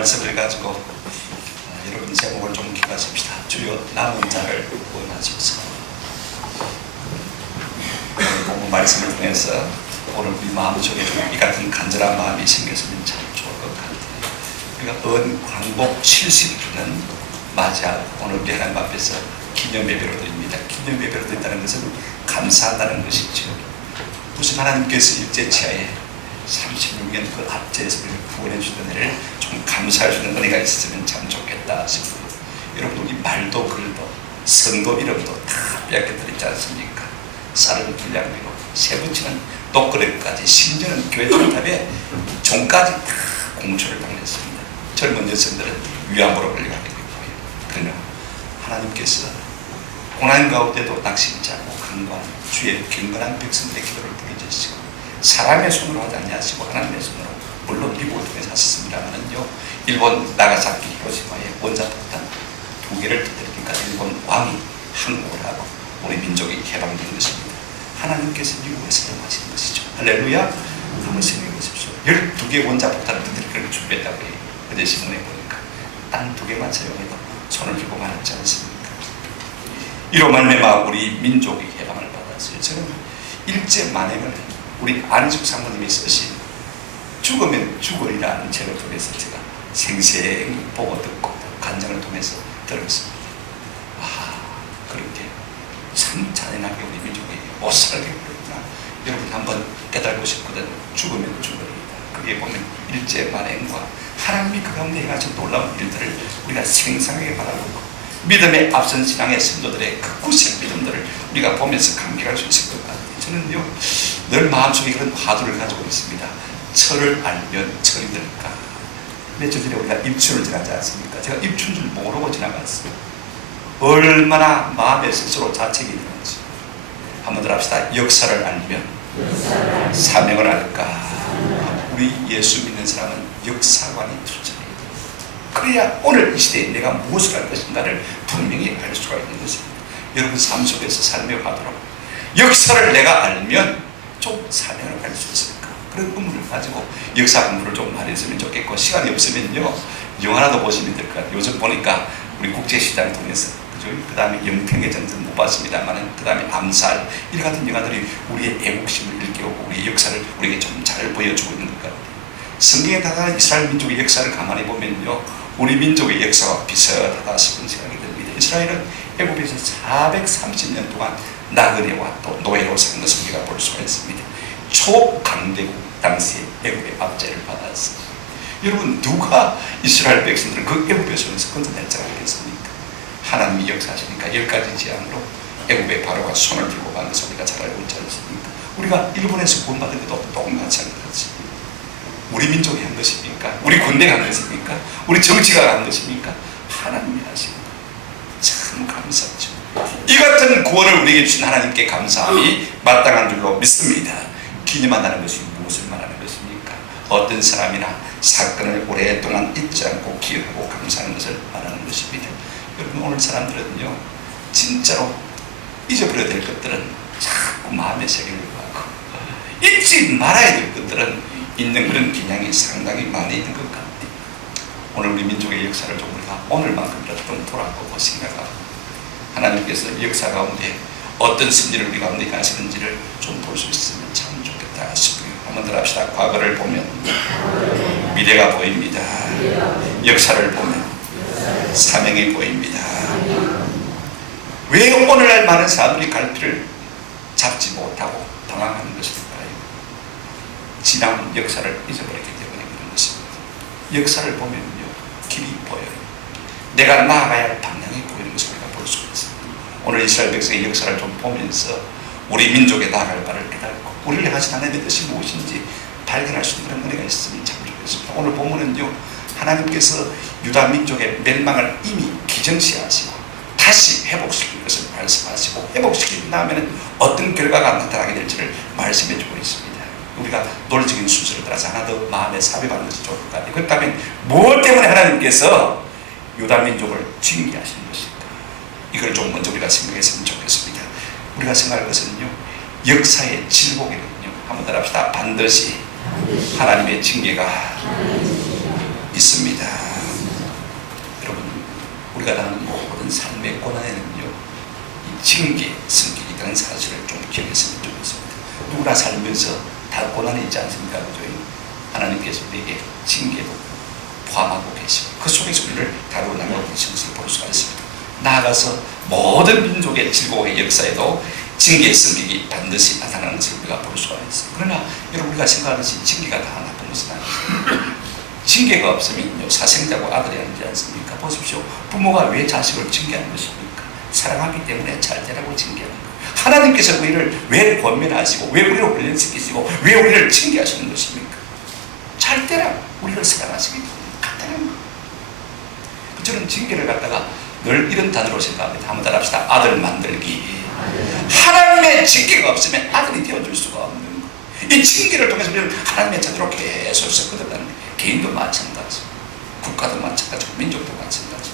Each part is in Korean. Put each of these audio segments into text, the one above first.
말씀을 가지고 여러분 제목을 좀 기억하십시다. 주여 남은 자를 구원하소서. 오늘 말씀을 통해서 오늘 우리 마음속에 이 같은 간절한 마음이 생겼으면 참 좋을 것 같아요. 우리가 광복 70주년 맞이하고 오늘 우리 하나님 앞에서 기념 예배로 드립니다. 기념 예배로 드린다는 것은 감사한다는 것이죠. 무슨 하나님께서 일제치하에 36년 그 앞제에서 우리를 구원해 주던 은혜를 좀 감사해 주는 은혜가 있었으면 참 좋겠다 싶어요. 여러분 우리 말도 글도 성도 이름도 다 빼앗겨드리지 않습니까? 쌀은 불량비로 세부치는 독거래까지 심지어는 교회 종탑에 종까지 다 공초를 당했습니다. 젊은 여성들은 위암으로 걸려가게 되고요. 그러나 하나님께서 고난 가운데도 낙심자고 강구한 주의 경건한 백성들의 기도를 들어주시고 사람의 손으로 하지 아니하시고 하나님의 손으로 물론 미국을 통해서 하셨습니다만은요, 일본 나가사키 히로시마의 원자폭탄 2개를 터뜨리니까 일본 왕이 항복을 하고 우리 민족이 해방된 것입니다. 하나님께서 미국에서 사용하시는 것이죠. 할렐루야. 한번 생각해 보십시오. 12개의 원자폭탄을 터뜨릴 걸 준비했다고 해요. 어제 신문에 보니까 단 2개만 사용해도 손을 들고 말았지 않습니까? 이로 말미암아 우리 민족이 해방을 받았어요. 저는 일제 만행을 우리 안희숙 사모님이 쓰신 죽으면 죽으리라는 책을 통해서 제가 생생히 보고 듣고 간증을 통해서 들었습니다. 그렇게 참 잔인하게 우리 민족이 못 살게 그랬구나. 여러분 한번 깨달고 싶거든. 죽으면 죽으리이다. 그게 보면 일제 만행과 하나님이 그 가운데 행하신 놀라운 일들을 우리가 생생하게 바라보고 믿음에 앞선 신앙의 선조들의 그 구색 믿음들을 우리가 보면서 감격할 수 있을 것 같아요. 저는요 늘 마음속에 그런 화두를 가지고 있습니다. 철을 알면 철이 될까. 며칠 전에 우리가 입춘을 지나지 않습니까? 제가 입춘 줄 모르고 지나갔어요. 얼마나 마음에 스스로 자책이 되는지 한번 더 합시다. 역사를 알면 사명을 알까. 우리 예수 믿는 사람은 역사관이 투자해야 돼요. 그래야 오늘 이 시대에 내가 무엇을 할 것인가를 분명히 알 수가 있는 것입니다. 여러분 삶 속에서 삶의 화두로 역사를 내가 알면 좀 사명을 할 수 있을까. 그런 의문을 가지고 역사 공부를 좀 많이 했으면 좋겠고, 시간이 없으면요 영화라도 보시면 될 것 같아요. 요즘 보니까 우리 국제시장을 통해서 그 다음에 영평의 전선 못 봤습니다만, 그 다음에 암살, 이런 같은 영화들이 우리의 애국심을 일깨우고 우리의 역사를 우리에게 좀 잘 보여주고 있는 것 같아요. 성경에 나타난 이스라엘 민족의 역사를 가만히 보면요 우리 민족의 역사와 비슷하다 싶은 생각이 듭니다. 이스라엘은 애국에서 430년 동안 나그네와 또 노예로 산 것을 우리가 볼 수가 있습니다. 초강대국 당시에 애국의 압제를 받았습니다. 여러분 누가 이스라엘 백성들은 그 애국의 손에서 건져낼 줄 알겠습니까? 하나님이 역사하시니까 10가지 재앙으로 애국의 바로가 손을 들고 가는 것을 우리가 잘 알고 있지 않습니까? 우리가 일본에서 구원받은 것도 똑같이 우리 민족이 한 것입니까? 우리 군대가 한 것입니까? 우리 정치가 한 것입니까? 하나님이 하신 것. 참 감사하죠. 이 같은 구원을 우리에게 주신 하나님께 감사함이 마땅한 줄로 믿습니다. 기념한다는 것이 무엇을 말하는 것입니까? 어떤 사람이나 사건을 오랫동안 잊지 않고 기억하고 감사하는 것을 말하는 것입니다. 여러분 오늘 사람들은요 진짜로 잊어버려야 될 것들은 자꾸 마음에 새기려고 하고, 잊지 말아야 될 것들은 있는 그런 기량이 상당히 많이 있는 것 같아요. 오늘 우리 민족의 역사를 좀 우리가 오늘만큼이라도 좀 돌아보고 생각하고, 하나님께서 역사 가운데 어떤 섭리를 우리 가운데 하시는지를 좀 볼 수 있으면 참 좋겠다 싶어요. 한번 더 합시다. 과거를 보면 미래가 보입니다. 역사를 보면 사명이 보입니다. 왜 오늘날 많은 사람들이 갈피를 잡지 못하고 당황하는 것일까요? 지난 역사를 잊어버렸기 때문에 그런 것입니다. 역사를 보면요 길이 보여요. 내가 나아가야 할 방향이 보이는 것을 우리가 볼 수가 있습니다. 오늘 이스라엘 백성의 역사를 좀 보면서 우리 민족의 나아갈 바를 깨닫고 우리를 향하신 하나님의 뜻이 무엇인지 발견할 수 있는 그런 은혜가 있으면 참 좋겠습니다. 오늘 보면은요 하나님께서 유다 민족의 멸망을 이미 기정시하시고 다시 회복시킬 것을 말씀하시고, 회복시킨 다음에는 어떤 결과가 나타나게 될지를 말씀해 주고 있습니다. 우리가 논리적인 순서를 따라서 하나 더 마음에 삽입하는 것이 좋을 것 같아요. 그렇다면 무엇 때문에 하나님께서 유다 민족을 징계하시는 것일까? 이걸 좀 먼저 우리가 생각했으면 좋겠습니다. 우리가 생각할 것은요 역사의 질곡에는요 한번 따라합시다. 반드시 하나님의 징계가 있습니다. 여러분 우리가 당하는 모든 삶의 고난에는요 이 징계, 성격이 있다는 사실을 좀 기억했으면 좋겠습니다. 누구나 살면서 다 고난이 있지 않습니까? 그죠? 하나님께서 우리에게 징계도 포함하고 계시고 그 속에서 우리를 다루어 나가고 계신 것을 볼 수가 있습니다. 나아가서 모든 민족의 질곡의 역사에도 징계의 성격이 반드시 나타나는 것을 우리가 볼 수가 있습니다. 그러나 여러분 우리가 생각하듯이 징계가 다 나쁜 것은 아닙니다. 징계가 없으면요 사생자고 아들이 아니지 않습니까? 보십시오. 부모가 왜 자식을 징계하는 것입니까? 사랑하기 때문에 잘 되라고 징계하는 것. 하나님께서 우리를 왜 권면하시고 왜 우리를 훈련시키시고 왜 우리를 징계하시는 것입니까? 잘 되라 우리를 사랑하시기 때문에 간단한 것. 저는 징계를 갖다가 늘 이런 단어로 생각합니다. 한번 따라합시다. 아들 만들기. 하나님의 징계가 없으면 아들이 되어줄 수가 없는 것. 이 징계를 통해서 우리는 하나님의 자녀로 계속 섞어들어가는 거예요. 개인도 마찬가지, 국가도 마찬가지고 민족도 마찬가지,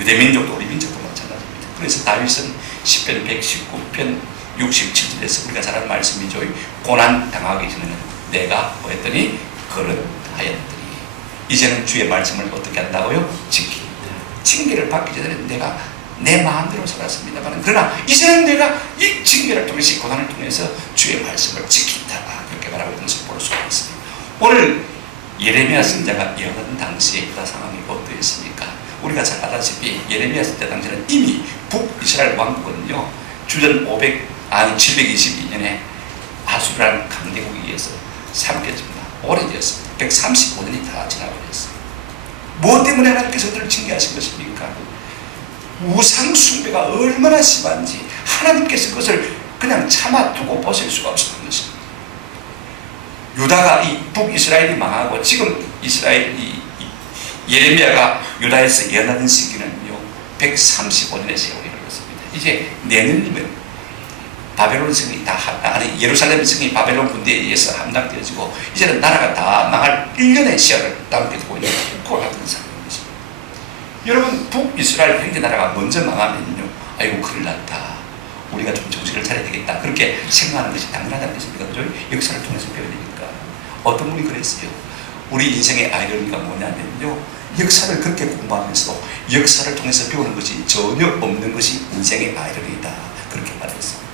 유대민족도 우리 민족도 마찬가지입니다. 그래서 다윗은 시편 119편 67절에서 우리가 잘 아는 말씀이죠. 고난 당하기 전에는 내가 뭐 했더니 거듭하였더니 이제는 주의 말씀을 어떻게 한다고요? 지킵니다. 징계를 받기 전에는 내가 내 마음대로 살았습니다만, 그러나 이제는 내가 이 징계를 통해서, 이 고난을 통해서 주의 말씀을 지킨다. 그렇게 말하고 있는 것을 볼 수가 있습니다. 오늘 예레미야 선자가 여는 당시에 유다 상황이 어떠했습니까? 우리가 잘 알다시피 예레미야 선자 당시에는 이미 북이스라엘 왕국은요 주전 722년에 아수르라는 강대국에 의해서 삼켜집니다. 오래되었습니다. 135년이 다 지나버렸어요. 무엇 때문에 하나님께서 그들을 징계하신 것입니까? 우상 숭배가 얼마나 심한지 하나님께서 그것을 그냥 참아두고 보실 수가 없었던 것입니다. 유다가 이 북이스라엘이 망하고 지금 예레미야가 유다에서 예언하던 시기는요 135년의 세월이 흘렀습니다. 이제 내년이면 바벨론 성이 예루살렘 성이 바벨론 군대에 의해서 함락되어지고 이제는 나라가 다 망할 1년의 시간을 남겨두고 있는 그와 같은 상황입니다. 여러분 북이스라엘 형제 나라가 먼저 망하면요 아이고 큰일 났다. 우리가 좀 정신을 차려야 되겠다. 그렇게 생각하는 것이 당연하다는 것입니다. 그죠? 역사를 통해서 배워야 되니까. 어떤 분이 그랬어요. 우리 인생의 아이러니가 뭐냐면요. 역사를 그렇게 공부하면서 역사를 통해서 배우는 것이 전혀 없는 것이 인생의 아이러니다. 그렇게 말했어요.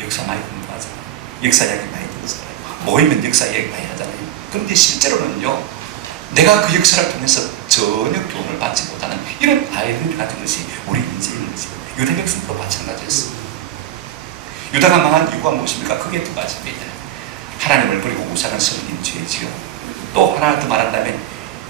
역사 많이 공부하잖아요. 역사 이야기 많이 들었잖아요. 모이면 역사 이야기 많이 하잖아요. 그런데 실제로는요. 내가 그 역사를 통해서 전혀 교훈을 받지 못하는 이런 아이러니 같은 것이 우리 인생인 것입니다. 유다 백성도 마찬가지였습니다. 유다가 망한 이유가 무엇입니까? 크게 두 가지입니다. 하나님을 버리고 우상을 섬긴 죄지요. 또 하나 더 말한다면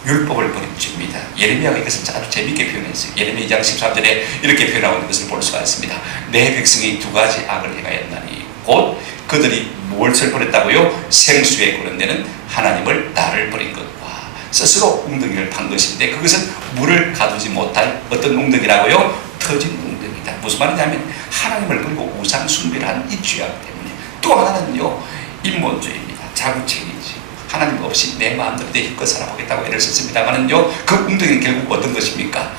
율법을 버린 죄입니다. 예레미야가 이것을 아주 재미있게 표현했어요. 예레미야 2장 13절에 이렇게 표현하고 있는 것을 볼 수가 있습니다. 내 백성이 두 가지 악을 행하였나니 곧 그들이 무엇을 버렸다고요? 생수에 거론되는 하나님을 나를 버린 것과 스스로 웅덩이를 판 것인데 그것은 물을 가두지 못할 어떤 웅덩이라고요? 터진 웅덩이다. 무슨 말이냐면 하나님을 버리고 우상 숭배를 한 이 죄악 때문에 또 하나는요 인본주의입니다. 자구책이지. 하나님 없이 내 마음대로 내 힘껏 살아보겠다고 애를 썼습니다만은요 그 웅덩이는 결국 어떤 것입니까?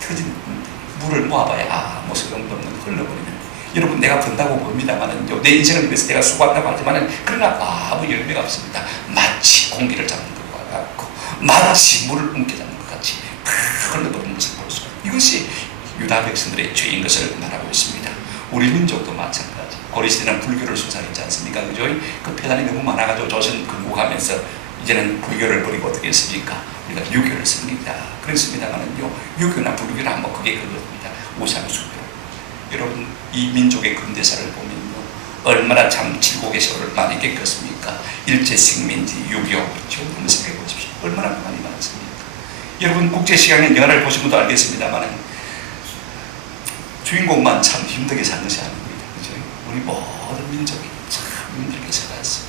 터진 웅덩이. 물을 모아봐야 아무 소용도 없는 흘러버리는. 여러분 내가 번다고 봅니다만은요 내 인생을 위해서 내가 수고한다고 하지만은 그러나 아무 열매가 없습니다. 마치 공기를 잡는 것과 같고 마치 물을 움켜잡는 것 같이 흘러버리는 것을 볼 수가 있습니다. 이것이 유다 백성들의 죄인 것을 말하고 있습니다. 우리 민족도 마찬가지. 고려시대는 불교를 숭상했지 않습니까? 그죠? 그 폐단이 너무 많아가지고 조선 건국하면서 이제는 불교를 버리고 어떻게 했습니까? 우리가 유교를 섬깁니다. 그랬습니다만은요, 유교나 불교나 뭐 그게 그겁니다. 우상숭배. 여러분, 이 민족의 근대사를 보면요, 얼마나 참 질곡의 세월을 많이 겪었습니까? 일제식민지, 유교, 그렇죠? 한번 생각해 보십시오. 얼마나 많이 많습니까? 여러분, 국제시장의 영화를 보신 분도 알겠습니다만은 주인공만 참 힘들게 산 것이 아닙니다. 그죠? 우리 모든 민족이 참 힘들게 살았어요.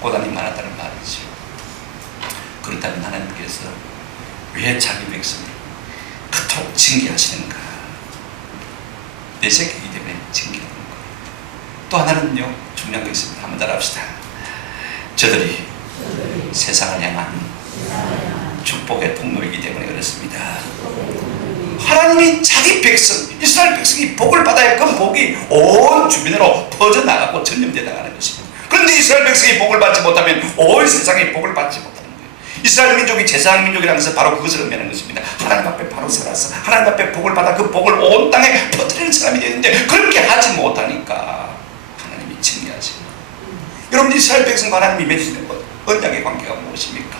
고단이 많았다는 말이죠. 그렇다면 하나님께서 왜 자기 백성을 그토록 징계하시는가? 내색이기 때문에 징계하는 거예요. 또 하나는요, 중요한 거 있습니다. 한번 따라합시다. 저들이 세상을 향한 축복의 통로이기 때문에 그렇습니다. 하나님이 자기 백성, 이스라엘 백성이 복을 받아야 그 복이 온 주변으로 퍼져나가고 전염되어 나가는 것입니다. 그런데 이스라엘 백성이 복을 받지 못하면 온 세상이 복을 받지 못하는 거예요. 이스라엘 민족이 제사장 민족이라는 것은 바로 그것을 의미하는 것입니다. 하나님 앞에 바로 살아서 하나님 앞에 복을 받아 그 복을 온 땅에 퍼뜨리는 사람이 되는데 그렇게 하지 못하니까 하나님이 징계하십니다. 여러분 이스라엘 백성과 하나님이 맺으시는 언약의 관계가 무엇입니까?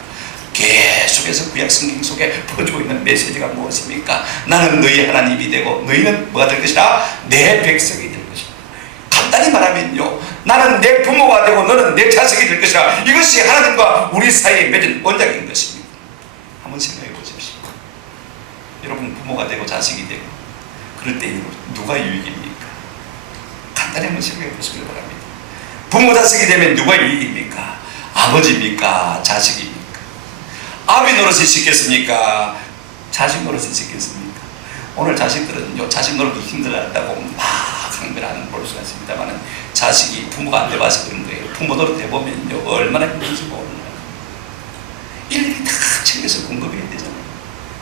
계속해서 구약 성경 속에 퍼지고 있는 메시지가 무엇입니까? 나는 너희 하나님이 되고 너희는 뭐가 될 것이라? 내 백성이 될 것이다. 간단히 말하면요, 나는 내 부모가 되고 너는 내 자식이 될 것이라. 이것이 하나님과 우리 사이에 맺은 언약인 것입니다. 한번 생각해 보십시오. 여러분 부모가 되고 자식이 되고 그럴 때 누가 유익입니까? 간단히 한번 생각해 보시길 바랍니다. 부모 자식이 되면 누가 유익입니까? 아버지입니까? 자식입니까? 아비 노릇이 시켰습니까? 자식 노릇이 시켰습니까? 오늘 자식들은요, 자식 노릇이 힘들었다고 막 항변하는 볼 수가 있습니다만 자식이 부모가 안 돼봐서 그런 거예요. 부모 노릇 해보면요, 얼마나 힘든지 몰라요. 일일이 다 챙겨서 공급해야 되잖아요.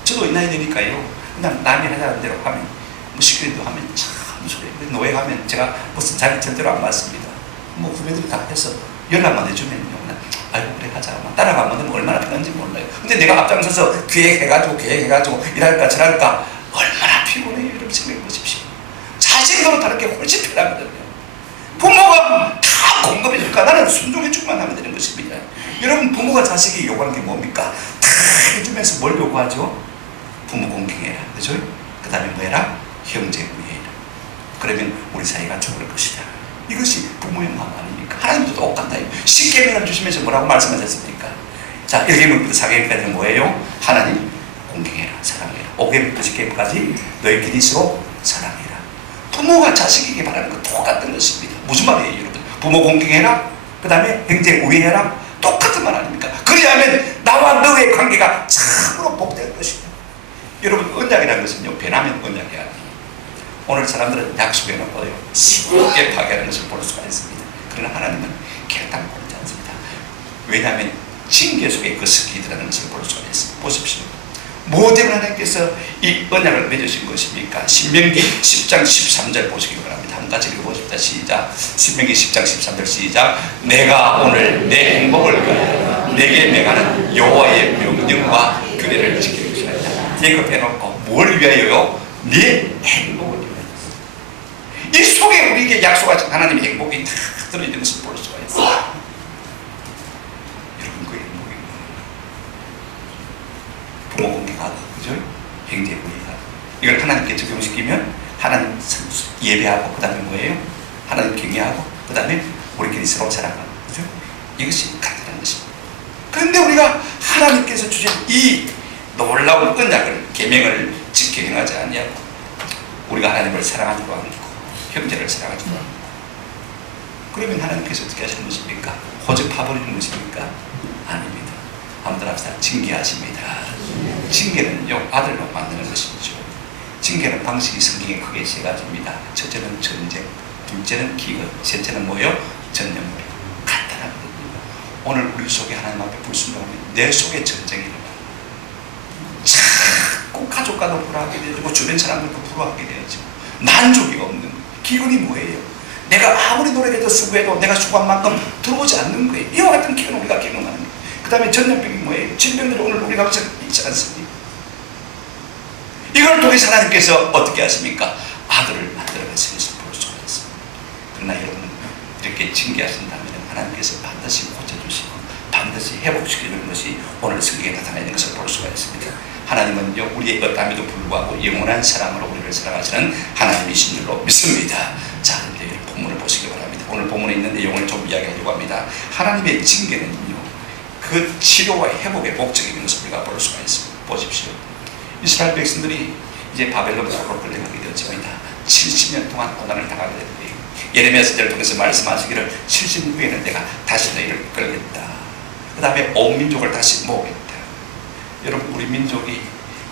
저도 이 나이 되니까요, 그냥 남이 하자는 대로 하면, 뭐 시키는 대로 하면 참 소리. 노예 가면 제가 무슨 자기 절대로 안 맞습니다. 뭐 후배들이 다 해서 연락만 해주면요. 아이고 그래 하자. 따라가면 얼마나 편한지 몰라요. 근데 내가 앞장서서 계획해가지고 이랄까 저랄까 얼마나 피곤해요. 여러분 생각해 보십시오. 자식으로 다른 게 훨씬 편하거든요. 부모가 다 공급해 줄까? 나는 순종해 주기만 하면 되는 것입니다. 여러분, 부모가 자식이 요구하는 게 뭡니까? 다 해주면서 뭘 요구하죠? 부모 공경해라, 그죠? 그 다음에 뭐해라? 형제 우애해라. 그러면 우리 사이가 좋을 것이다. 이것이 부모의 마음 아닙니까? 하나님도 똑같다. 10계명을 주시면서 뭐라고 말씀하셨습니까? 자, 1계명부터 4계명까지는 뭐예요? 하나님 공경해라, 사랑해라. 5계명부터 10계명까지 너희끼리 서로 사랑해라. 부모가 자식에게 바라는 건 똑같은 것입니다. 무슨 말이에요, 여러분? 부모 공경해라, 그 다음에 형제 우애해라. 똑같은 말 아닙니까? 그리하면 나와 너의 관계가 참으로 복될 것이다. 여러분, 언약이라는 것은요, 변하면 언약이 아니에요. 오늘 사람들은 약속해놓고요, 쉽게 파괴하는 것을 볼 수가 있습니다. 그러나 하나님은 결단 고르지 않습니다. 왜냐하면 징계 속에 그 스키드라는 것을 볼 수가 있습니다. 보십시오. 뭐 때문에 하나님께서 이 언약을 맺으신 것입니까? 신명기 10장 13절 보시기 바랍니다. 한 가지 읽어보십시다. 시작. 신명기 10장 13절 시작. 내가 오늘 내 행복을 위하여 내게 명하는 여호와의 명령과 규례를 지키는 것이다. 이거 빼놓고 뭘 위하여요? 네 행복을 위하여. 이 속에 우리에게 약속하신 하나님의 행복이 다 들어있는 것을 볼 수가 있어요. 여러분, 그 행복이 부모 공경하고, 그죠? 형제 우애하고. 이걸 하나님께 적용시키면 하나님 예배하고, 그 다음에 뭐예요? 하나님 경외하고, 그 다음에 우리끼리 서로 사랑하고, 그죠? 이것이 간단한 것입니다. 그런데 우리가 하나님께서 주신 이 놀라운 언약을, 계명을 지켜 행하지 아니하고, 우리가 하나님을 사랑하지도 않고 형제를 사랑하지도 않고, 그러면 하나님께서 어떻게 하시는 것입니까? 호접해버리는 것입니까? 아닙니다. 한번 합시다. 징계하십니다. 징계는요, 아들로 만드는 것이죠. 징계는 방식이 성경에 크게 세 가지입니다. 첫째는 전쟁, 둘째는 기근, 셋째는 뭐요? 전염물. 간단하거든요. 오늘 우리 속에 하나님 앞에 불순종하면 내 속에 전쟁이 일어나요. 자꾸 가족과도 불화하게 되고 주변 사람들도 불화하게 되죠. 만족이 없는 거예요. 기근이 뭐예요? 내가 아무리 노력해도 수고해도 내가 수고한 만큼 들어오지 않는 거예요. 이와 같은 기근 우리가 경험하는 거예요. 그 다음에 전염병이 뭐예요? 질병들이 오늘 우리 가운데 있지 않습니까? 이걸 통해서 하나님께서 어떻게 하십니까? 아들을 만들어가신 것을 볼 수가 있습니다. 그러나 여러분, 이렇게 징계하신다면 하나님께서 반드시 고쳐주시고 반드시 회복시키는 것이 오늘 성경에 나타나는 것을 볼 수가 있습니다. 하나님은요, 우리의 어떠함에도 불구하고 영원한 사랑으로 우리를 사랑하시는 하나님이신 줄로 믿습니다. 자, 그런데 본문을 보시기 바랍니다. 오늘 본문에 있는 내용을 좀 이야기하려고 합니다. 하나님의 징계는요, 그 치료와 회복의 목적이 있는 것을 우리가 볼 수가 있습니다. 보십시오. 이스라엘 백성들이 이제 바벨론으로 끌려가게 되었습니다. 70년 동안 고난을 당하게 된 거예요. 예레미야 선지자를 통해서 말씀하시기를 70년 후에는 내가 다시 너희를 끌겠다. 그 다음에 온 민족을 다시 모으겠다. 여러분, 우리 민족이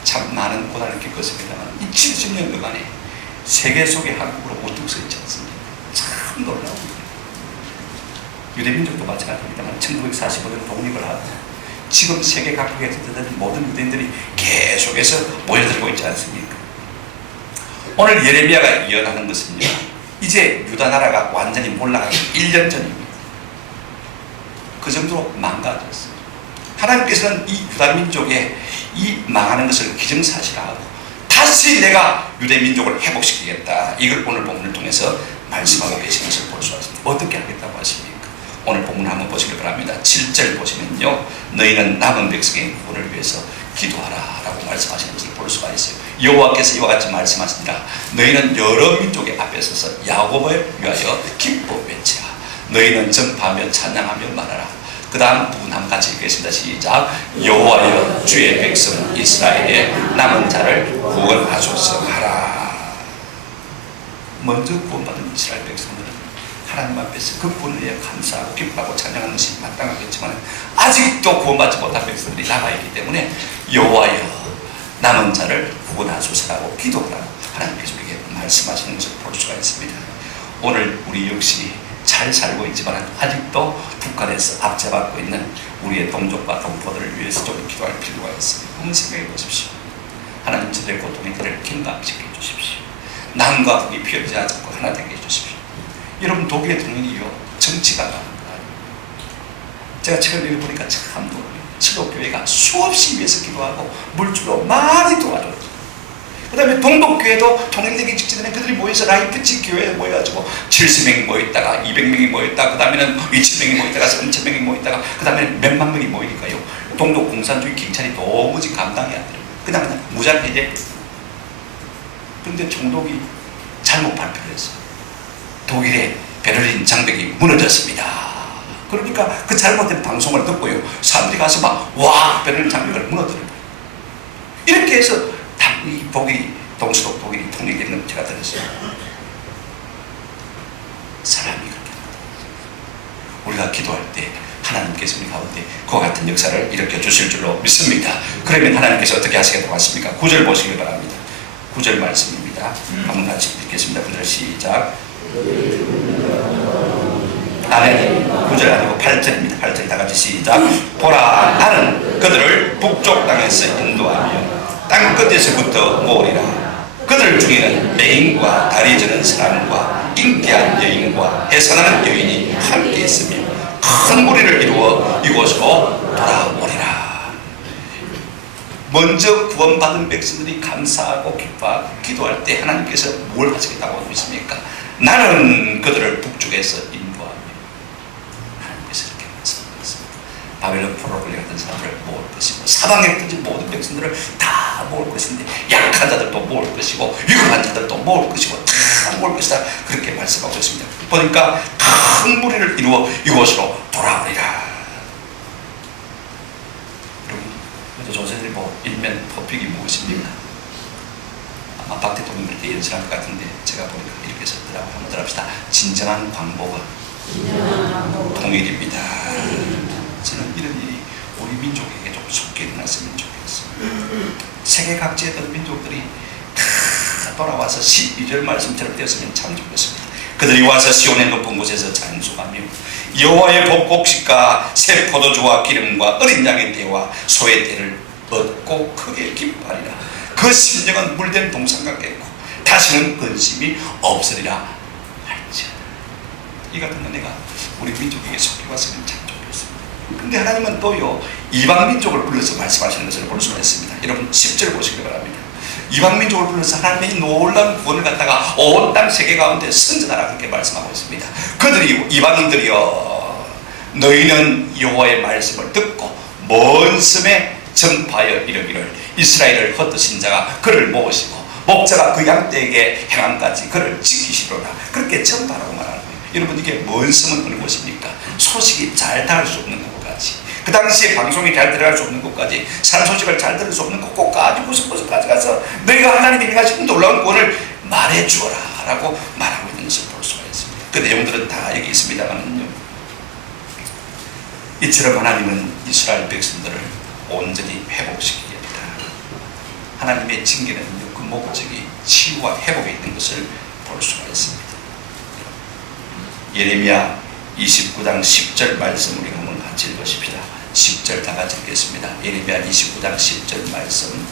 참 많은 고난을 겪었습니다만 이 70년 동안에 세계 속에 한국으로 우뚝 서 있지 않습니까? 참 놀라운 유대민족도 마찬가지입니다만 1945년 독립을 하고 지금 세계 각국에서 모든 유대인들이 계속해서 모여들고 있지 않습니까? 오늘 예레미야가 예언하는 것은요, 이제 유다 나라가 완전히 몰락하기 1년 전입니다. 그 정도로 망가졌어요. 하나님께서는 이 유다 민족의 이 망하는 것을 기정사실화하고 다시 내가 유대 민족을 회복시키겠다. 이걸 오늘 본문을 통해서 말씀하고 계신 것을 볼 수 있습니다. 어떻게 하겠다고 하십니까? 오늘 본문 한번 보시길 바랍니다. 7절 보시면요, 너희는 남은 백성의 구원을 위해서 기도하라 라고 말씀하시는 것을 볼 수가 있어요. 여호와께서 이와 같이 말씀하십니다. 너희는 여러 민족의 앞에 서서 야곱을 위하여 기뻐 외치라. 너희는 전파하며 찬양하며 말하라. 그 다음 부분 한 같이 읽겠습니다. 시작. 여호와여 주의 백성 이스라엘의 남은 자를 구원하소서 하라. 먼저 구원받은 이스라엘 백성들은 하나님 앞에서 그 구원을 위해 감사하고 기뻐하고 찬양하는 것이 마땅하겠지만 아직도 구원받지 못한 백성들이 남아있기 때문에 여호와여 남은 자를 구원하소서라고 기도하라고 하나님께서 우리에게 말씀하시는 것을 볼 수가 있습니다. 오늘 우리 역시 잘 살고 있지만 아직도 북한에서 압제받고 있는 우리의 동족과 동포들을 위해서 좀 기도할 필요가 있습니다. 한번 생각해 보십시오. 하나님 저들의 고통의 길을 경감시켜 주십시오. 남과 북이 피어지지 않고 하나 되게 해주십시오. 여러분, 독일의 동맹이요, 정치가 많은 거 아니에요. 제가 최근에 읽어보니까 참 놀라요. 칠곡교회가 수없이 위해서 기도하고 물주로 많이 도와줬죠. 그 다음에 동독교회도 통일되기 직전에 그들이 모여서 라이프치 교회에 모여가지고 70명이 모였다가 200명이 모였다가 그 다음에는 2000명이 모였다가 3000명이 모였다가 그 다음에 몇만 명이 모이니까요. 동독 공산주의 경찰이 도무지 감당이 안 돼요. 그냥 무장해제. 그런데 총독이 잘못 발표를 했어요. 독일의 베를린 장벽이 무너졌습니다. 그러니까 그 잘못된 방송을 듣고요. 사람들이 가서 막 와 베를린 장벽을 무너뜨려요. 이렇게 해서 이 독일이 동서독 독일이 통일되는 문제가 되었어요. 사람이 그렇게 우리가 기도할 때 하나님께서 우리 가운데 그와 같은 역사를 일으켜 주실 줄로 믿습니다. 그러면 하나님께서 어떻게 하시겠다고 하십니까? 9절 보시길 바랍니다. 9절 말씀입니다. 한번 같이 읽겠습니다. 9절 시작. 나는 9절 아니고 8절입니다. 8절 다 같이 시작. 보라 나는 그들을 북쪽 땅에서 인도하며 땅끝에서부터 모으리라. 그들 중에는 매인과 다리 저는 사람과 인기한 여인과 해산하는 여인이 함께 있으며 큰 무리를 이루어 이곳으로 돌아오리라. 먼저 구원받은 백성들이 감사하고 기뻐하고 기도할 때 하나님께서 뭘 하시겠다고 하고 있습니까? 나는 그들을 북쪽에서 인도하며, 하나님께서 이렇게 말씀하셨습니다. 바벨론 포로를 갔던 사람들을 모을 것이고 사방에 있던 모든 백성들을 다 모을 것인데 약한 자들도 모을 것이고 위급한 자들도 모을 것이고 다 모을 것이다. 그렇게 말씀하고 있습니다. 보니까 큰 무리를 이루어 이곳으로 돌아오리라. 조선일보 뭐 일면 토픽이 무엇입니까? 아마 박 대통령을 때 연설한 것 같은데 제가 보니까 이렇게 썼더라고. 한번 들어봅시다. 진정한 광복은 통일입니다. 저는 이런 일이 우리 민족에게 좀 속게 일어났으면 좋겠어요. 세계 각지에 있던 민족들이 다 돌아와서 12절 말씀처럼 되었으면 참 좋겠습니다. 그들이 와서 시온의 높은 곳에서 찬송하며 여호와의 복곡식과 새 포도주와 기름과 어린 양의 때와 소의 때를 얻고 크게 기뻐하리라. 그 심령은 물된 동상 같겠고 다시는 근심이 없으리라 할지어다. 이 같은 은혜가 우리 민족에게 속해 왔으면 참 좋겠습니다. 근데 하나님은 또요 이방 민족을 불러서 말씀하시는 것을 볼 수가 있습니다. 여러분 10절 보시기 바랍니다. 이방 민족을 불러서 하나님의 놀라운 구원을 갖다가 온 땅 세계 가운데 선전하라 그렇게 말씀하고 있습니다. 그들이 이방인들이여 너희는 여호와의 말씀을 듣고 먼 섬에 전파하여 이르기를 이스라엘을 헛되신 자가 그를 모으시고 목자가 그 양떼에게 행함까지 그를 지키시로라. 그렇게 전파라고 말하는 거예요. 여러분 이게 먼 섬은 어느 곳입니까? 소식이 잘 닿을 수 없는 곳까지, 그 당시에 방송이 잘 들어갈 수 없는 곳까지, 산 소식을 잘 들을 수 없는 곳까지 구석구석까지 가서 너희가 하나님이 행하신 놀라운 구원을 말해주어라 라고 말하고 있는 것을 볼 수가 있습니다. 그 내용들은 다 여기 있습니다만요, 이처럼 하나님은 이스라엘 백성들을 온전히 회복시키겠다. 하나님의 징계는 그 목적이 치유와 회복에 있는 것을 볼 수가 있습니다. 예레미야 29장 10절 말씀 우리가 한번 같이 읽으십시다. 10절 다 같이 읽겠습니다. 예레미야 29장 10절 말씀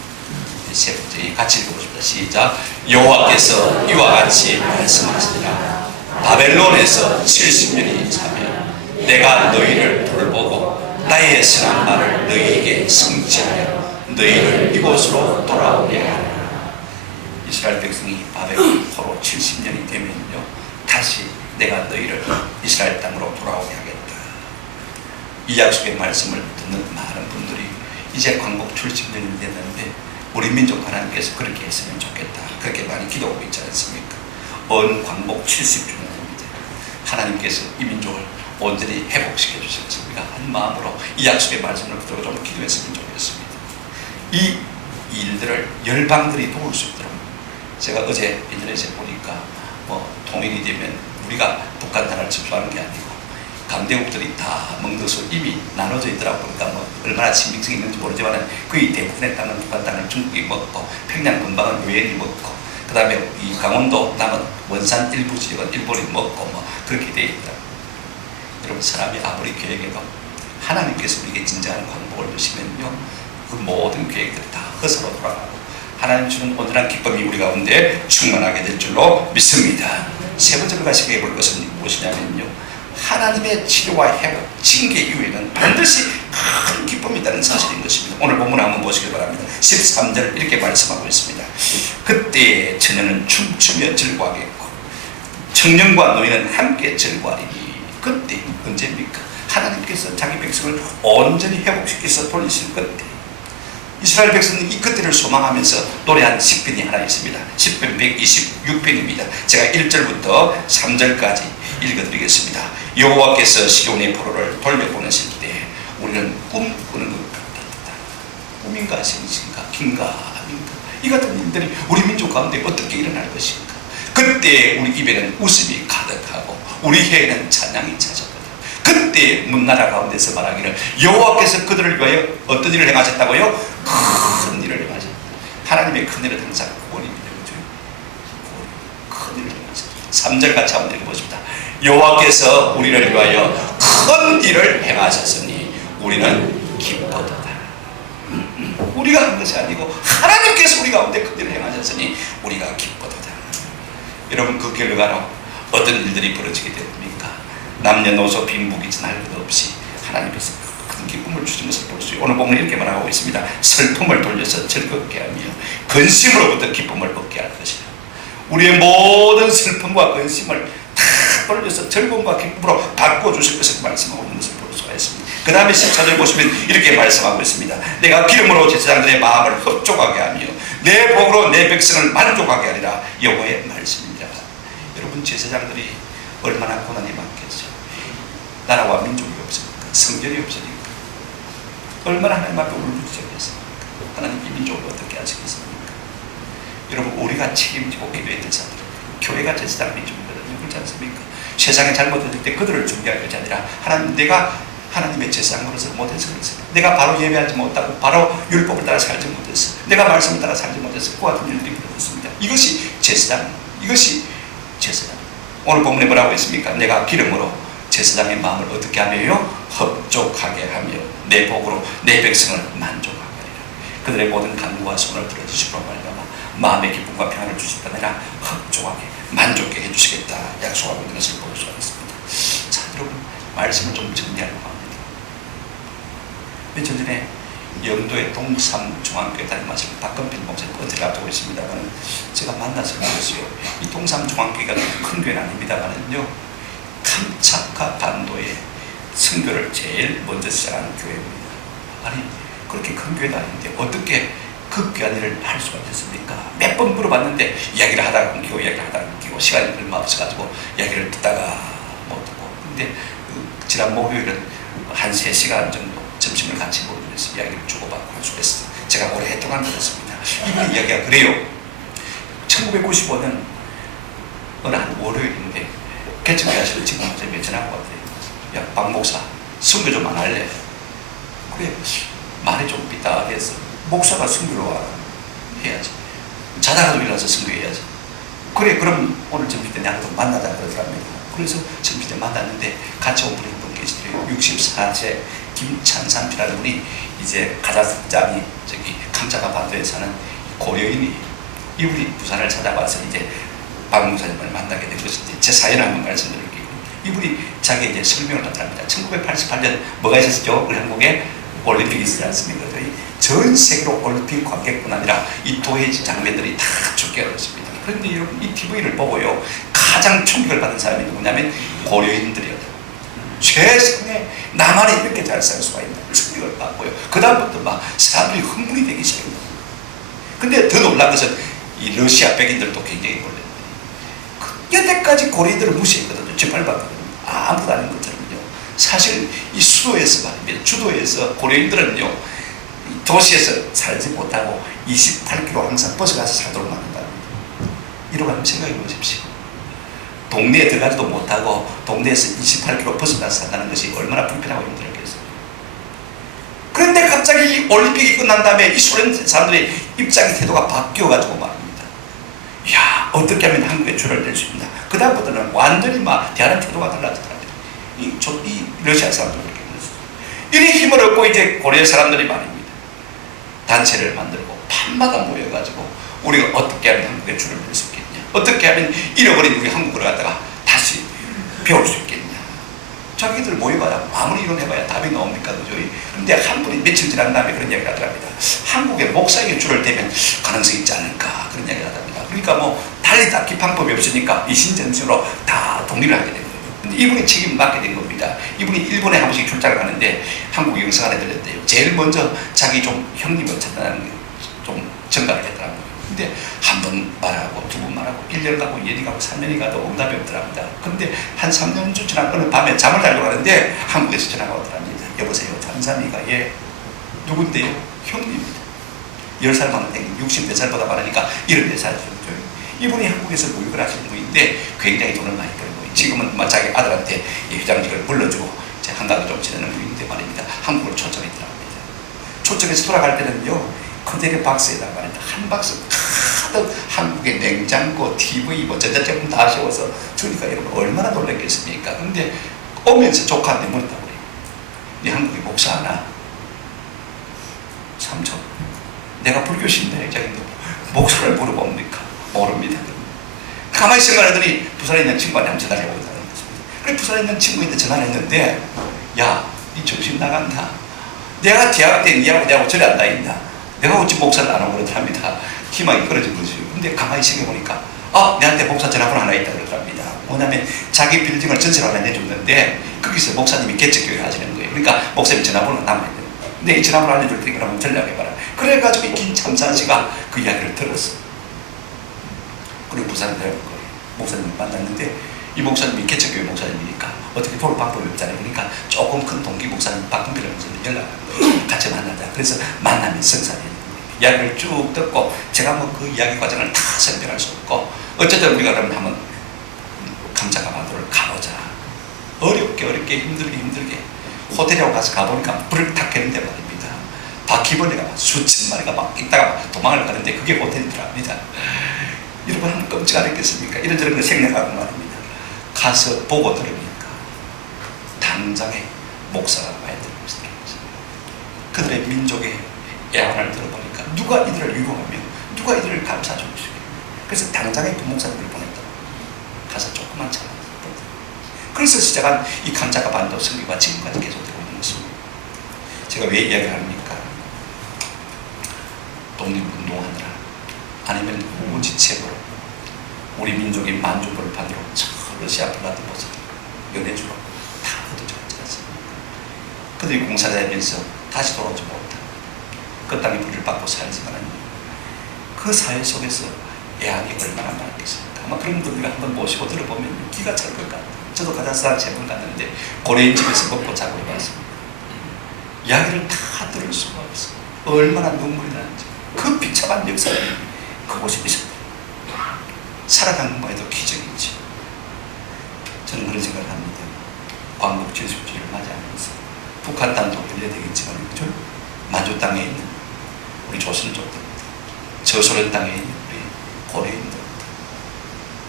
세 번째 같이 읽어보십시다. 시작. 여호와께서 이와 같이 말씀하시니라. 바벨론에서 70년이 차면 내가 너희를 돌보고 나의 선한 말을 너희에게 성취하여 너희를 이곳으로 돌아오게 하리라. 이스라엘 백성이 바벨론 포로 70년이 되면요 다시 내가 너희를 이스라엘 땅으로 돌아오게 하겠다. 이 약속의 말씀을 듣는 많은 분들이 이제 광복 70년이 됐는데 우리 민족 하나님께서 그렇게 했으면 좋겠다. 그렇게 많이 기도하고 있지 않습니까? 온 광복 70주년입니다. 하나님께서 이 민족을 온전히 회복시켜 주셔서 우리가 한 마음으로 이 약속의 말씀을 붙들고 좀 기도했으면 좋겠습니다. 이 일들을 열방들이 도울 수 있도록, 제가 어제 인터넷에 보니까 통일이 되면 우리가 북한 땅을 접수하는 게 아니고 강대국들이 다 먹듯이 이미 나눠져 있더라고. 그러니까 얼마나 신빙성이 있는지 모르지만 거의 대부분의 땅은 북한 땅을 중국이 먹고 평양 근방은 유엔이 먹고 그 다음에 이 강원도 남은 원산 일부 지역은 일본이 먹고 그렇게 되어 있더라고. 여러분 사람이 아무리 계획해도 하나님께서 우리에게 진정한 광복을 주시면요 그 모든 계획들이 다 헛으로 돌아가고 하나님 주는 온전한 기쁨이 우리 가운데 충만하게 될 줄로 믿습니다. 세 번째로 가시게 볼 것은 무엇이냐면요, 하나님의 치료와 회복, 징계 이후에는 반드시 큰 기쁨이 있다는 사실인 것입니다. 오늘 본문 한번 보시기 바랍니다. 13절 이렇게 말씀하고 있습니다. 그때 처녀는 춤추며 즐거워하겠고 청년과 노인은 함께 즐거워하리니. 그때 언제입니까? 하나님께서 자기 백성을 온전히 회복시켜서 돌리실 그때. 이스라엘 백성은 이 그때를 소망하면서 노래한 시편이 하나 있습니다. 시편 126편입니다. 제가 1절부터 3절까지 읽어드리겠습니다. 여호와께서 시온의 포로를 돌려보내실 때 우리는 꿈꾸는 것 같았다. 꿈인가 생신가 긴가 아닌가 이 같은 일들이 우리 민족 가운데 어떻게 일어날 것인가. 그때 우리 입에는 웃음이 가득하고 우리 혀에는 찬양이 찾아오다. 그때 문나라 가운데서 말하기를 여호와께서 그들을 위하여 어떤 일을 행하셨다고요? 큰 일을 행하셨다. 하나님의 큰 일은 항상 구원입니다. 큰 일을 행하셨다. 3절 같이 한번 읽어보십니다. 여호와께서 우리를 위하여 큰 일을 행하셨으니 우리는 기뻐도다. 우리가 한 것이 아니고 하나님께서 우리 가운데 큰 일을 행하셨으니 우리가 기뻐도다. 여러분, 그 결과로 어떤 일들이 벌어지게 됩니까? 남녀노소 빈부귀천 할 것 없이 하나님께서 큰 기쁨을 주신 것을 볼 수 있어요. 오늘 보면 이렇게 말하고 있습니다. 슬픔을 돌려서 즐겁게 하며 근심으로부터 기쁨을 얻게 할 것이라. 우리의 모든 슬픔과 근심을 다 돌려서 즐거움과 기쁨으로 바꿔주실 것을 말씀하고 있는 것을 볼 수가 있습니다. 그 다음에 14절 보시면 이렇게 말씀하고 있습니다. 내가 기름으로 제사장들의 마음을 흡족하게 하며 내 복으로 내 백성을 만족하게 하리라. 여호와의 말씀입니다. 여러분, 제사장들이 얼마나 고난이 많겠어요. 나라와 민족이 없으니까, 성전이 없으니까 얼마나 하나님 앞에 울부짖었겠습니까? 하나님 이 민족을 어떻게 하시겠습니까? 여러분, 우리가 책임지고 기도해야 될 사람들, 교회가 제사장 민족이거든요. 그렇지 않습니까? 세상에 잘못했을 때 그들을 준비할 것이 아니라 하나님, 내가 하나님의 제사장으로서 못해서 그랬어요. 내가 바로 예배하지 못하고 바로 율법을 따라 살지 못했어. 내가 말씀을 따라 살지 못했어. 그 같은 일들이 벌어졌습니다. 이것이 제사장, 이것이 제사장. 오늘 본문에 뭐라고 했습니까? 내가 기름으로 제사장의 마음을 어떻게 하며요? 흡족하게 하며 내 복으로 내 백성을 만족하게 하리라. 그들의 모든 간구와 소원을 들어주시고 말미암아 마음의 기쁨과 평안을 주실 뿐 아니라 흡족하게 만족해 해주시겠다 약속하고 있는 것을 볼 수가 있습니다. 자, 여러분, 말씀을 좀 정리하려고 합니다. 며칠 전에 영도의 동삼중앙교회 다니면서 박건필 목사님 은퇴를 앞두고 있습니다만 제가 만나서 말했어요. 이 동삼중앙교회가 큰 교회는 아닙니다만은요, 캄차카 반도에 선교를 제일 먼저 시작하는 교회입니다. 아니, 그렇게 큰 교회도 아닌데 어떻게 그 귀한 일을 할 수가 있었습니까? 몇 번 물어봤는데 이야기를 하다가 끊기고 이야기를 하다가 끊기고 시간이 얼마 없어가지고 이야기를 듣다가 못 듣고. 근데 지난 목요일은 한 3시간 정도 점심을 같이 먹으면서 이야기를 주고받고 할 수가 있어요. 제가 오랫동안 들었습니다. 이분 이야기가 그래요. 1995년 어느 한 월요일인데 개척교회 하시는 친구한테 전화가 왔대요. 야, 박 목사, 선교 좀 안 할래? 그래, 말이 좀 삐딱해서 목사가 선교로 해야지. 자다가도 일어나서 선교해야지. 그래, 그럼 오늘 점심 때 내가 좀 만나자 그러더랍니다. 그래서 점심 때 만났는데 같이 온 분이 한 분 계시더래요. 64세 김찬삼이라는 분이 이제 가자스장이 저기 캄차카 반도에 사는 고려인이 이분이 부산을 찾아와서 이제 박 목사님을 만나게 된 것인데 제 사연을 한번 말씀드릴게요. 이분이 자기 이제 설명을 하더랍니다. 1988년 뭐가 있었죠? 우리 한국에 올림픽이 있지 않습니까? 전 세계로 올림픽 관객뿐 아니라 이 도의 장면들이 다 죽게 되었습니다. 그런데 여러분, 이 TV를 보고요, 가장 충격을 받은 사람이 누구냐면 고려인들이었어요. 세상에 나만이 이렇게 잘 살 수가 있나 충격을 받고요. 그 다음부터 막 사람들이 흥분이 되기 시작합니다. 근데 더 놀란 것은 이 러시아 백인들도 굉장히 놀랐는데 여태까지 고려인들을 무시했거든요. 짓밟았거든요. 아무도 아닌 것처럼요. 사실 이 수도에서 말입니다. 주도에서 고려인들은요, 도시에서 살지 못하고 28km 항상 버스 가서 살도록 만든답니다. 이러고 한번 생각해 보십시오. 동네에 들어가지도 못하고 동네에서 28km 버스 가서 산다는 것이 얼마나 불편하고 힘들었겠어요. 그런데 갑자기 이 올림픽이 끝난 다음에 이 소련 사람들의 입장의 태도가 바뀌어가지고 말입니다. 이야, 어떻게 하면 한국에 줄을 낼 수 있나. 그 다음부터는 완전히 막 대하는 태도가 달라지더랍니다. 이 러시아 사람들을 그렇게 했어요. 이리 힘을 얻고 이제 고려 사람들이 말입니다. 단체를 만들고 밤마다 모여가지고 우리가 어떻게 하면 한국에 줄을 낼 수 있겠냐, 어떻게 하면 잃어버린 우리 한국을 갖다가 다시 배울 수 있겠냐. 자기들 모여봐야 아무리 이론해봐야 답이 나옵니까? 그죠? 근데 한 분이 며칠 지난 다음에 그런 이야기를 하더랍니다. 한국의 목사에게 줄을 대면 가능성이 있지 않을까 그런 이야기를 하답니다. 그러니까 뭐 달리 딱히 방법이 없으니까 이신전심으로 다 동의를 하게 된 거예요. 근데 이분이 책임을 맡게 된 겁니다. 이분이 일본에 한 번씩 출장을 가는데 한국 영성안에 들렸대요. 제일 먼저 자기 좀 형님을 찾아내는 좀 전가를 했더라고요. 근데 한 번 말하고 두 번 말하고 1년 가고 2년이 가고 3년이 가도 응답이 없더랍니다. 그런데 한 3년 지난 어느 밤에 잠을 자려고 하는데 한국에서 전화가 오더랍니다. 여보세요, 장삼이가 예 누군데요? 형님입니다. 10살 많은데 60몇 살보다 많으니까 74살 정도. 이분이 한국에서 무역을 하시는 분인데 굉장히 돈을 많이 벌고 지금은 자기 아들한테 회장직을 물러주고 이제 한가도 좀 지내는 분인데 말입니다. 한국을 초청했더랍니다. 초청해서 돌아갈 때는요, 그대의 박스에다 말입니다. 한 박스 가득 한국의 냉장고, TV, 뭐 전자제품 다 씌워서 주니까 여러분 얼마나 놀랐겠습니까? 근데 오면서 조카한테 물었다고 그래요. 네 한국에 목사 하나? 삼촌, 내가 불교 신자인데 목사를 물어봅니까? 모릅니다. 가만히 생각하더니 부산에 있는 친구한테 한번 전화를 해보겠다는 것입니다. 그래 부산에 있는 친구한테 전화를 했는데, 야, 네 정신 나간다. 내가 대학 때 니하고 내하고 절에 안 다닌다. 내가 어찌 목사를 안 하고 그러더랍니다. 희망이 끊어진 거죠. 근데 가만히 생각해보니까 내한테 목사 전화번호 하나 있다 그러더랍니다. 뭐냐면 자기 빌딩을 전세로 하나 내줬는데 거기서 목사님이 개척교회 하시는 거예요. 그러니까 목사님 전화번호가 남아있는 거예요. 근데 이 전화번호 알려줄 테니까 그러면 전화해봐라. 그래가지고 이 긴 참사씨가 그 이야기를 들었어. 그리고 부산에 데려갈 거예요. 목사님을 만났는데 이 목사님이 개척교회 목사님이니까 어떻게 도울 방법이 없잖아요. 그러니까 조금 큰 동기 목사님 박근필 목사님 연락을 같이 만나자. 그래서 만나면 성사되는 이야기를 쭉 듣고 제가 뭐 그 이야기 과정을 다 설명할 수 없고 어쨌든 우리가 그러면 한번 감자가마도를 가보자. 어렵게 힘들게 호텔에 가서 가보니까 불을 탁 켰는데 말입니다. 바퀴벌레가 막 수천 마리가 막 있다가 도망을 가는데 그게 호텔이더랍니다. 여러분 한번 끔찍 안 했겠습니까? 이런저런 거 생각하고 말입니다. 가서 보고 들으니까 당장에 목사가 많이 들었습니다. 그들의 민족의 애환을 들어보니까 누가 이들을 위로하며 누가 이들을 감싸주고 있어요. 그래서 당장에 그 목사님을 보냈다고. 가서 조그만 참았다. 그래서 시작한 이 감자가 반도 선교가 지금까지 계속되고 있는 것입니다. 제가 왜 이야기를 합니까? 독립운동하느라 아니면 무지책으로 우리 민족의 만주를 받으러 저 러시아 블라디보스토크 연해주로 다 얻어졌지 않습니까? 그들이 공사되면서 다시 돌아오지 못하고 그 땅에 불을 받고 살지만 그 사회 속에서 애환이 얼마나 많겠습니까? 아마 그런 분들을 한번 모시고 들어보면 기가 찰 것 같아요. 저도 카자흐스탄 3번 갔는데 고래인 집에서 먹고 자고 왔습니다. 이야기를 다 들을 수가 없어요. 얼마나 눈물이 나는지. 그 비참한 역사를 그곳에 있었다. 살아가는 것만 해도 기적이지. 저는 그런 생각을 합니다. 광복 70주를 맞이하면서 북한 땅도 열려야 되겠지만 그죠? 만주 땅에 있는 우리 조선족들, 저소련 땅에 있는 우리 고려인들,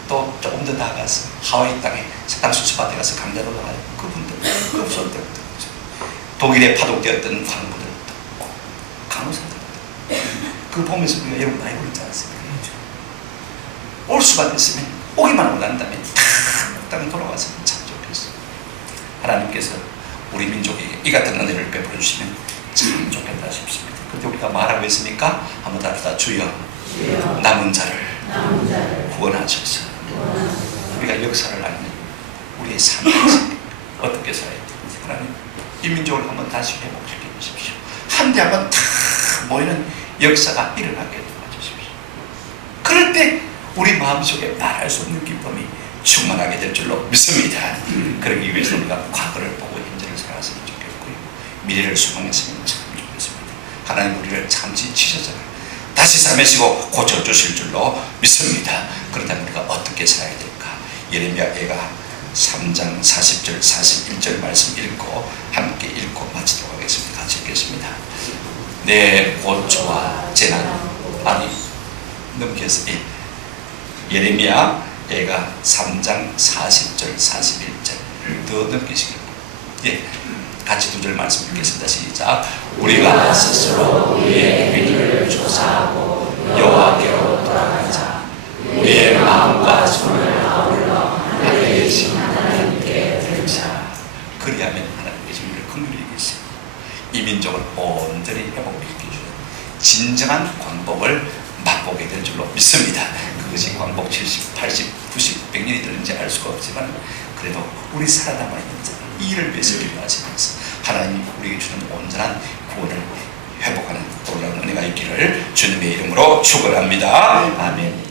또 조금 더 나아가서 하와이 땅에 석탄 수수밭에 가서 강자로 나가는 그분들, 그 후손들부터 독일에 파독되었던 광부들부터 간호사들부터 그 보면서 우리가 여러분 많이 울지 않습니까? 올 수만 있으면 오기만 하고 난 다음에 탁 돌아와서 참 좋겠어. 하나님께서 우리 민족에게 이 같은 은혜를 베풀어 주시면 참 좋겠다 싶습니다. 그런데 우리가 말하고 있습니까? 한번 답시다. 주여 남은 자를 구원하소서. 우리가 역사를 알면 우리의 삶에서 어떻게 살아야 되는지 하나님 이 민족을 한번 다시 회복시켜 주십시오. 한데 한번 탁 모이는 역사가 일어나게 도와주십시오. 그럴 때 우리 마음속에 말할 수 없는 기쁨이 충만하게 될 줄로 믿습니다. 그러기 위해서 우리가 과거를 보고 현재를 살았으면 좋겠고요. 미래를 소망했으면 참 좋겠습니다. 하나님 우리를 잠시 치셔서 다시 삶으시고 고쳐주실 줄로 믿습니다. 그렇다면 우리가 어떻게 살아야 될까? 예레미야 애가 3장 40절 41절 말씀 읽고 함께 읽고 마치도록 하겠습니다. 같이 읽겠습니다. 내 고초와 재난 넘겨서 예레미야 애가 3장 40절 41절 더 넘기시길 바랍니다. 같이 두 절 말씀 읽겠습니다. 시작. 우리가 스스로 우리의 행위를 조사하고 여호와께로 돌아가자. 우리의 마음과 손을 아울러 하늘에 계신 하나님께 드리자. 민족을 온전히 회복시켜 주는 진정한 광복을 맛보게 될 줄로 믿습니다. 그것이 광복 70, 80, 90, 100년이 되는지 알 수가 없지만 그래도 우리 살아남아있는 자 이 일을 위해서 기도하시면서 하나님 우리에게 주는 온전한 구원을 회복하는 놀라운 은혜가 있기를 주님의 이름으로 축원합니다. 아멘.